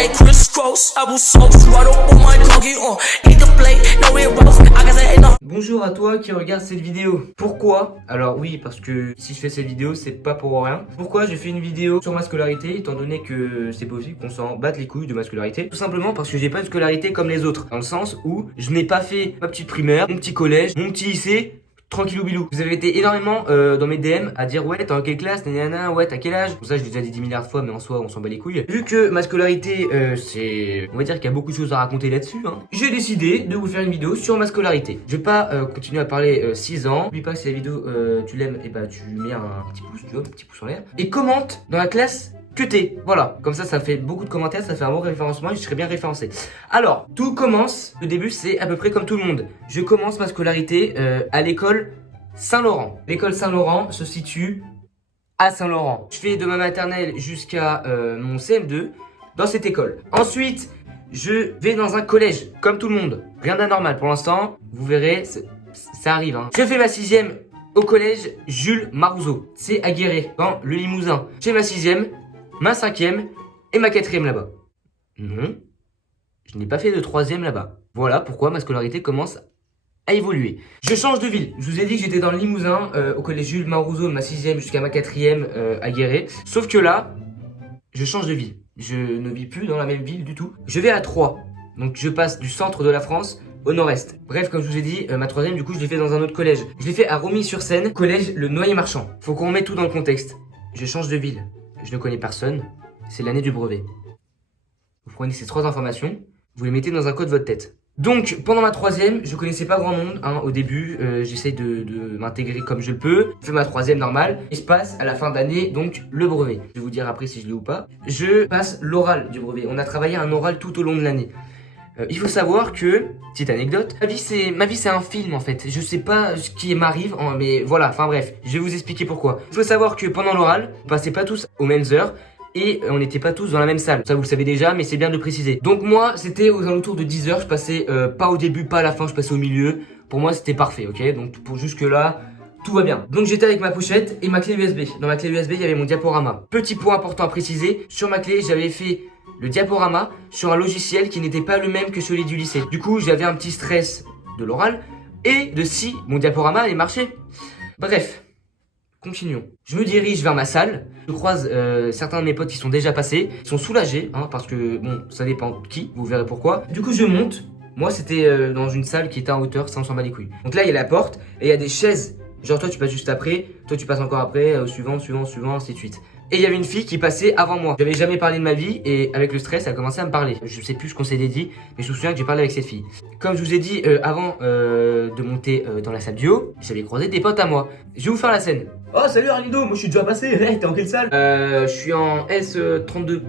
they crisscross. I will sauce right up on my doggy. Eat the plate, no it roast. I got that enough. Bonjour à toi qui regarde cette vidéo. Pourquoi? Alors oui, parce que si je fais cette vidéo, c'est pas pour rien. Pourquoi j'ai fait une vidéo sur ma scolarité, étant donné que c'est possible qu'on s'en batte les couilles de ma scolarité? Tout simplement parce que j'ai pas une scolarité comme les autres. Dans le sens où je n'ai pas fait ma petite primaire, mon petit collège, mon petit lycée, tranquillou bilou. Vous avez été énormément dans mes DM à dire ouais t'es en quelle classe, nanana, ouais t'as quel âge. Bon, ça je l'ai déjà dit 10 milliards de fois, mais en soi on s'en bat les couilles. Vu que ma scolarité c'est... On va dire qu'il y a beaucoup de choses à raconter là-dessus hein. J'ai décidé de vous faire une vidéo sur ma scolarité. Je vais pas continuer à parler 6 ans. N'oublie pas que si la vidéo tu l'aimes, et bah tu mets un petit pouce, tu vois, un petit pouce en l'air. Et commente dans la classe que t'es, voilà, comme ça fait beaucoup de commentaires, ça fait un bon référencement et je serai bien référencé. Alors, tout commence, le début c'est à peu près comme tout le monde. Je commence ma scolarité à l'école Saint-Laurent. L'école Saint-Laurent se situe à Saint-Laurent. Je fais de ma maternelle jusqu'à mon CM2 dans cette école. Ensuite, je vais dans un collège, comme tout le monde. Rien d'anormal pour l'instant, vous verrez, ça arrive. Hein. Je fais ma 6ème au collège Jules Marouzeau. C'est à Guéret, dans le Limousin. J'ai ma 6ème, ma 5ème et ma 4ème là-bas. Non, je n'ai pas fait de 3ème là-bas. Voilà pourquoi ma scolarité commence à évoluer. Je change de ville. Je vous ai dit que j'étais dans le Limousin, au collège Jules Marouzeau, de ma 6ème jusqu'à ma 4ème à Guéret. Sauf que là, je change de ville. Je ne vis plus dans la même ville du tout. Je vais à Troyes. Donc je passe du centre de la France au nord-est. Bref, comme je vous ai dit, ma 3ème, du coup, je l'ai fait dans un autre collège. Je l'ai fait à Romilly-sur-Seine, collège Le Noyer-Marchand. Faut qu'on remette tout dans le contexte. Je change de ville. Je ne connais personne. C'est l'année du brevet. Vous prenez ces 3 informations, vous les mettez dans un coin de votre tête. Donc, pendant ma 3ème, je connaissais pas grand monde, hein, au début, j'essaye de m'intégrer comme je le peux. Je fais ma 3ème normale, il se passe à la fin d'année, donc le brevet. Je vais vous dire après si je l'ai ou pas. Je passe l'oral du brevet, on a travaillé un oral tout au long de l'année. Il faut savoir que, petite anecdote, ma vie c'est un film en fait. Je sais pas ce qui m'arrive, mais voilà, enfin bref, je vais vous expliquer pourquoi. Il faut savoir que pendant l'oral, on passait pas tous aux mêmes heures. Et on n'était pas tous dans la même salle. Ça vous le savez déjà, mais c'est bien de préciser. Donc moi, c'était aux alentours de 10 heures. Je passais pas au début, pas à la fin, je passais au milieu. Pour moi, c'était parfait, ok. Donc pour jusque là, tout va bien. Donc j'étais avec ma pochette et ma clé USB. Dans ma clé USB, il y avait mon diaporama. Petit point important à préciser, sur ma clé, j'avais fait le diaporama sur un logiciel qui n'était pas le même que celui du lycée. Du coup, j'avais un petit stress de l'oral et de si mon diaporama allait marcher. Bref. Continuons. Je me dirige vers ma salle. Je croise certains de mes potes qui sont déjà passés. Ils sont soulagés, hein, parce que, bon, ça dépend de qui, vous verrez pourquoi. Du coup, je monte. Moi, c'était dans une salle qui était en hauteur, ça on s'en bat les couilles. Donc là, il y a la porte et il y a des chaises. Genre, toi, tu passes juste après, toi, tu passes encore après, suivant, ainsi de suite. Et il y avait une fille qui passait avant moi. J'avais jamais parlé de ma vie et avec le stress, elle a commencé à me parler. Je sais plus ce qu'on s'est dit, mais je me souviens que j'ai parlé avec cette fille. Comme je vous ai dit avant de monter dans la salle du haut, j'avais croisé des potes à moi. Je vais vous faire la scène. Oh salut Arlindo, moi je suis déjà passé. Hey, t'es en quelle salle? Je suis en S32.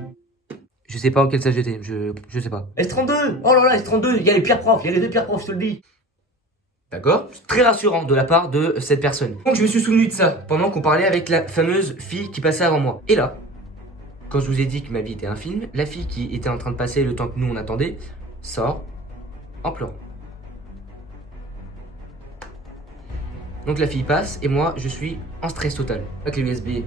Je sais pas en quelle salle j'étais, je sais pas. S32. Oh là là, S32, il y a les pires profs, il y a les 2 pires profs, je te le dis. D'accord? Très rassurant de la part de cette personne. Donc je me suis souvenu de ça pendant qu'on parlait avec la fameuse fille qui passait avant moi. Et là, quand je vous ai dit que ma vie était un film, la fille qui était en train de passer le temps que nous on attendait, sort en pleurant. Donc la fille passe et moi je suis en stress total. La clé USB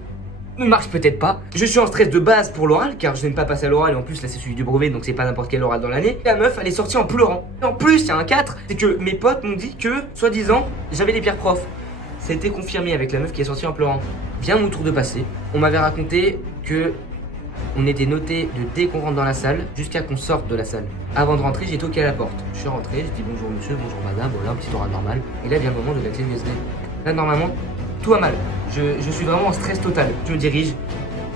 ne marche peut-être pas. Je suis en stress de base pour l'oral car je n'aime pas passer à l'oral et en plus là c'est celui du brevet donc c'est pas n'importe quel oral dans l'année. La meuf elle est sortie en pleurant. Et en plus il y a un 4, c'est que mes potes m'ont dit que soi-disant j'avais les pires profs. Ça a été confirmé avec la meuf qui est sortie en pleurant. Vient mon tour de passer. On m'avait raconté que on était noté de dès qu'on rentre dans la salle jusqu'à qu'on sorte de la salle. Avant de rentrer j'ai toqué à la porte. Je suis rentré, j'ai dit bonjour monsieur, bonjour madame, voilà un petit oral normal. Et là vient le moment de la clé USB. Là normalement tout va mal. Je suis vraiment en stress total. Je me dirige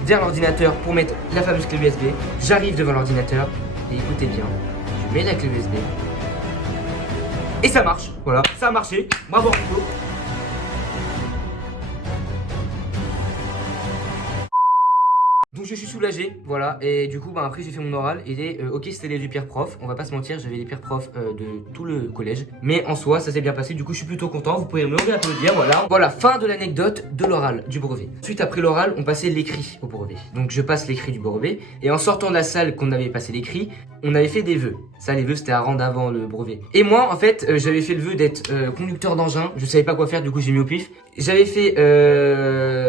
vers l'ordinateur pour mettre la fameuse clé USB. J'arrive devant l'ordinateur et écoutez bien, je mets la clé USB et ça marche. Voilà, ça a marché. Bravo Rico. Donc je suis soulagé, voilà, et du coup bah, après j'ai fait mon oral et ok c'était les 2 pires profs, on va pas se mentir, j'avais les pires profs de tout le collège, mais en soi ça s'est bien passé, du coup je suis plutôt content, vous pouvez me réapplaudir, voilà. Voilà, fin de l'anecdote de l'oral du brevet. Ensuite après l'oral on passait l'écrit au brevet, donc je passe l'écrit du brevet, et en sortant de la salle qu'on avait passé l'écrit, on avait fait des vœux. Ça, les vœux, c'était à rendre avant le brevet. Et moi, en fait, j'avais fait le vœu d'être conducteur d'engin. Je savais pas quoi faire, du coup, j'ai mis au pif. J'avais fait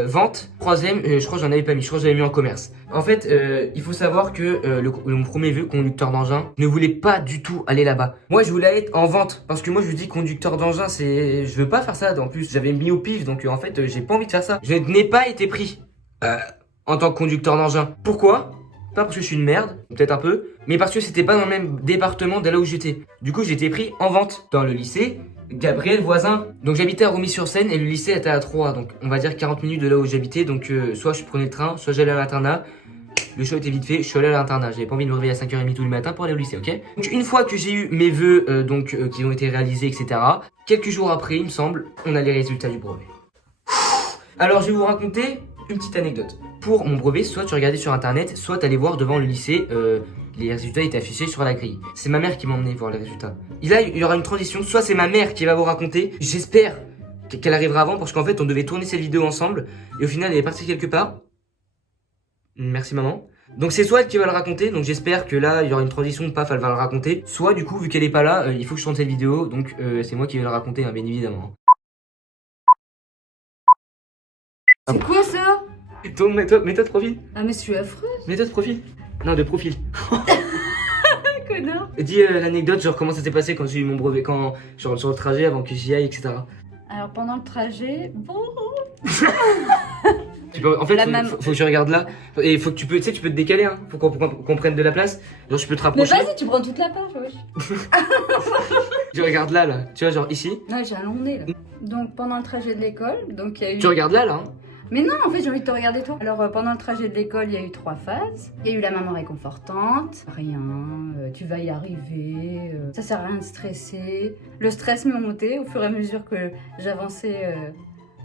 vente. Troisième, je crois que j'en avais pas mis. Je crois que j'avais mis en commerce. En fait, il faut savoir que mon premier vœu, conducteur d'engin, ne voulait pas du tout aller là-bas. Moi, je voulais être en vente parce que moi, je me dis conducteur d'engin, je veux pas faire ça. En plus, j'avais mis au pif, donc en fait, j'ai pas envie de faire ça. Je n'ai pas été pris en tant que conducteur d'engin. Pourquoi? Pas parce que je suis une merde, peut-être un peu, mais parce que c'était pas dans le même département de là où j'étais. Du coup, j'ai été pris en vente dans le lycée Gabriel Voisin. Donc j'habitais à Romilly-sur-Seine et le lycée était à Troyes, donc on va dire 40 minutes de là où j'habitais. Donc soit je prenais le train, soit j'allais à l'internat. Le choix était vite fait, je suis allé à l'internat. J'avais pas envie de me réveiller à 5h30 tous les matins pour aller au lycée, ok? Donc une fois que j'ai eu mes vœux qui ont été réalisés, etc., quelques jours après, il me semble, on a les résultats du brevet. Alors je vais vous raconter une petite anecdote. Pour mon brevet, soit tu regardais sur internet, soit tu allais voir devant le lycée, les résultats étaient affichés sur la grille. C'est ma mère qui m'a emmené voir les résultats. Et là, il y aura une transition, soit c'est ma mère qui va vous raconter, j'espère qu'elle arrivera avant, parce qu'en fait, on devait tourner cette vidéo ensemble, et au final, elle est partie quelque part. Merci maman. Donc c'est soit elle qui va le raconter, donc j'espère que là, il y aura une transition, paf, elle va le raconter. Soit du coup, vu qu'elle est pas là, il faut que je tourne cette vidéo, donc c'est moi qui vais le raconter, hein, bien évidemment. C'est quoi ça? Mets-toi de profil. Ah mais je suis affreuse. Mets-toi de profil. Non, de profil. Connard. Dis l'anecdote, genre comment ça s'est passé quand j'ai eu mon brevet, genre sur le trajet avant que j'y aille, etc. Alors pendant le trajet, bon. En fait, faut que tu regardes là. Et faut que tu peux te décaler, hein. Faut qu'on prenne de la place. Genre, je peux te Mais rapprocher. vas-y, tu prends toute la page, wesh. Je regarde là. Tu vois, genre ici. Non, j'ai un long nez là. Donc pendant le trajet de l'école, donc il y a eu. Tu regardes là, hein. Mais non, en fait, j'ai envie de te regarder toi. Alors pendant le trajet de l'école, il y a eu 3 phases. Il y a eu la maman réconfortante. Rien, tu vas y arriver. Ça sert à rien de stresser. Le stress me montait au fur et à mesure que j'avançais.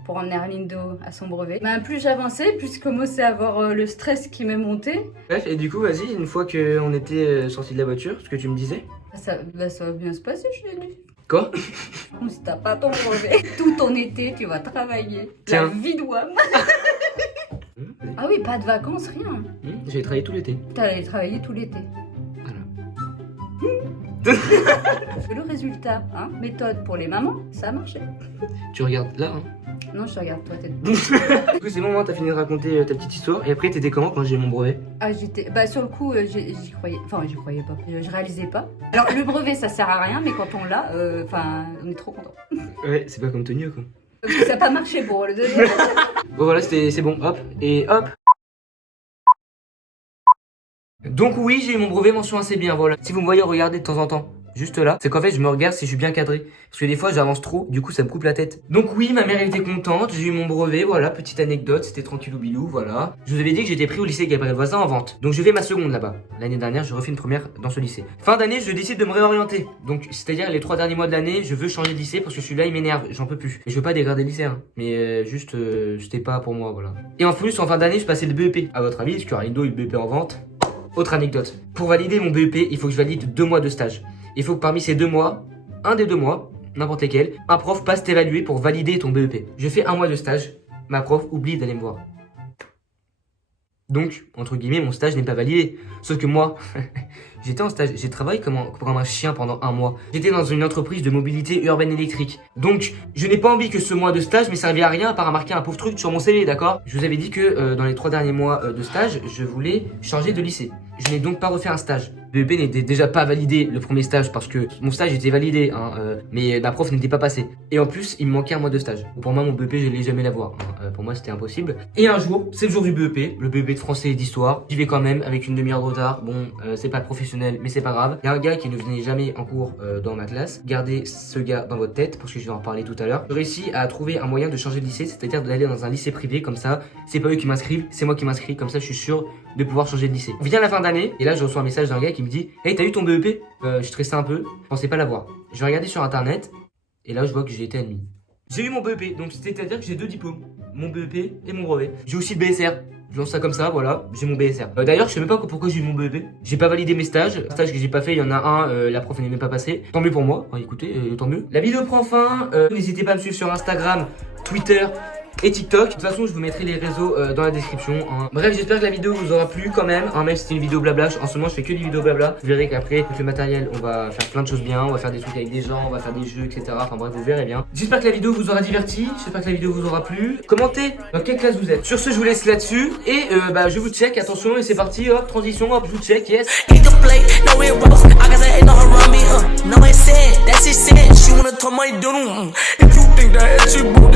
Pour emmener Arlindo à son brevet. Ben, plus j'avançais, plus je commençais à avoir le stress qui me montait. Bref, et du coup, vas-y, une fois qu'on était sortis de la voiture, ce que tu me disais. Ça va bien se passer, je l'ai dit. Quoi? Si t'as pas ton brevet, tout ton été, tu vas travailler. Tiens. La vie doit. Ah oui, pas de vacances, rien. J'ai travaillé tout l'été. T'allais travailler tout l'été. Voilà. Le résultat, hein, méthode pour les mamans, ça a marché. Tu regardes là, hein. Non, je te regarde, toi, t'es. Du coup, c'est bon, t'as fini de raconter ta petite histoire. Et après, t'étais comment quand j'ai eu mon brevet? Ah, j'étais. Bah, sur le coup, j'y croyais. Enfin, j'y croyais pas. Je réalisais pas. Alors, le brevet, ça sert à rien, mais quand on l'a, on est trop content. Ouais, c'est pas comme Tony, quoi. Ça n'a pas marché pour le deuxième. Bon, voilà, c'est bon, hop, et hop. Donc oui, j'ai eu mon brevet mention assez bien, voilà. Si vous me voyez regarder de temps en temps, juste là, c'est qu'en fait je me regarde si je suis bien cadré. Parce que des fois j'avance trop, du coup ça me coupe la tête. Donc oui, ma mère elle était contente, j'ai eu mon brevet, voilà, petite anecdote, c'était tranquillou bilou, voilà. Je vous avais dit que j'étais pris au lycée Gabriel Voisin en vente. Donc je fais ma seconde là-bas. L'année dernière, je refais une première dans ce lycée. Fin d'année, je décide de me réorienter. Donc c'est-à-dire les 3 derniers mois de l'année, je veux changer de lycée parce que celui-là il m'énerve, j'en peux plus. Et je veux pas dégrader le lycée, hein. Mais juste, c'était pas pour moi, voilà. Et en plus, en fin d'année, je passais le BEP. À votre avis, est-ce que Arlindo eu le BEP en vente? Autre anecdote. Pour valider mon BEP, il faut que je valide 2 mois de stage. Il faut que parmi ces 2 mois, un des 2 mois, n'importe lesquels, un prof passe t'évaluer pour valider ton BEP. Je fais 1 mois de stage, ma prof oublie d'aller me voir. Donc, entre guillemets, mon stage n'est pas validé. Sauf que moi, j'étais en stage, j'ai travaillé comme un chien pendant 1 mois. J'étais dans une entreprise de mobilité urbaine électrique. Donc, je n'ai pas envie que ce mois de stage m'ait servi à rien à part à marquer un pauvre truc sur mon CV, d'accord? Je vous avais dit que dans les 3 derniers mois de stage, je voulais changer de lycée. Je n'ai donc pas refait un stage. BEP n'était déjà pas validé le premier stage parce que mon stage était validé, hein, mais ma prof n'était pas passée. Et en plus, il me manquait 1 mois de stage. Pour moi, mon BEP, je n'allais jamais l'avoir. Hein. Pour moi, c'était impossible. Et un jour, c'est le jour du BEP, le BEP de français et d'histoire. J'y vais quand même avec une demi-heure de retard. Bon, c'est pas professionnel, mais c'est pas grave. Il y a un gars qui ne venait jamais en cours dans ma classe. Gardez ce gars dans votre tête parce que je vais en reparler tout à l'heure. J'ai réussi à trouver un moyen de changer de lycée, c'est-à-dire d'aller dans un lycée privé comme ça. C'est pas eux qui m'inscrivent, c'est moi qui m'inscris. Comme ça, je suis sûr de pouvoir changer de lycée. On vient la fin d'année et là, je reçois un message d'un gars qui me dit: Hey, t'as eu ton BEP? Je stressais un peu, je pensais pas l'avoir. Je vais regarder sur internet et là, je vois que j'ai été admis. J'ai eu mon BEP, donc c'est-à-dire que j'ai 2 diplômes, mon BEP et mon brevet. J'ai aussi le BSR. Je lance ça comme ça, voilà, j'ai mon BSR. D'ailleurs, je sais même pas pourquoi j'ai eu mon BEP. J'ai pas validé mes stages. Les stages que j'ai pas fait, il y en a un, la prof n'est même pas passée. Tant mieux pour moi. Enfin, écoutez, tant mieux. La vidéo prend fin. N'hésitez pas à me suivre sur Instagram, Twitter et TikTok. De toute façon, je vous mettrai les réseaux dans la description. Hein. Bref, j'espère que la vidéo vous aura plu quand même. Hein, même si c'était une vidéo blabla. En ce moment, je fais que des vidéos blabla. Vous verrez qu'après, avec le matériel, on va faire plein de choses bien. On va faire des trucs avec des gens, on va faire des jeux, etc. Enfin bref, vous verrez bien. J'espère que la vidéo vous aura diverti. J'espère que la vidéo vous aura plu. Commentez dans quelle classe vous êtes. Sur ce, je vous laisse là-dessus. Et je vous check. Attention, et c'est parti. Hop, transition. Hop, je vous check. Yes. Eat the plate, no it roast. I got that ain't no around me, no it said, that's it said. She wanna talk my doodle, If you think that it's your boo,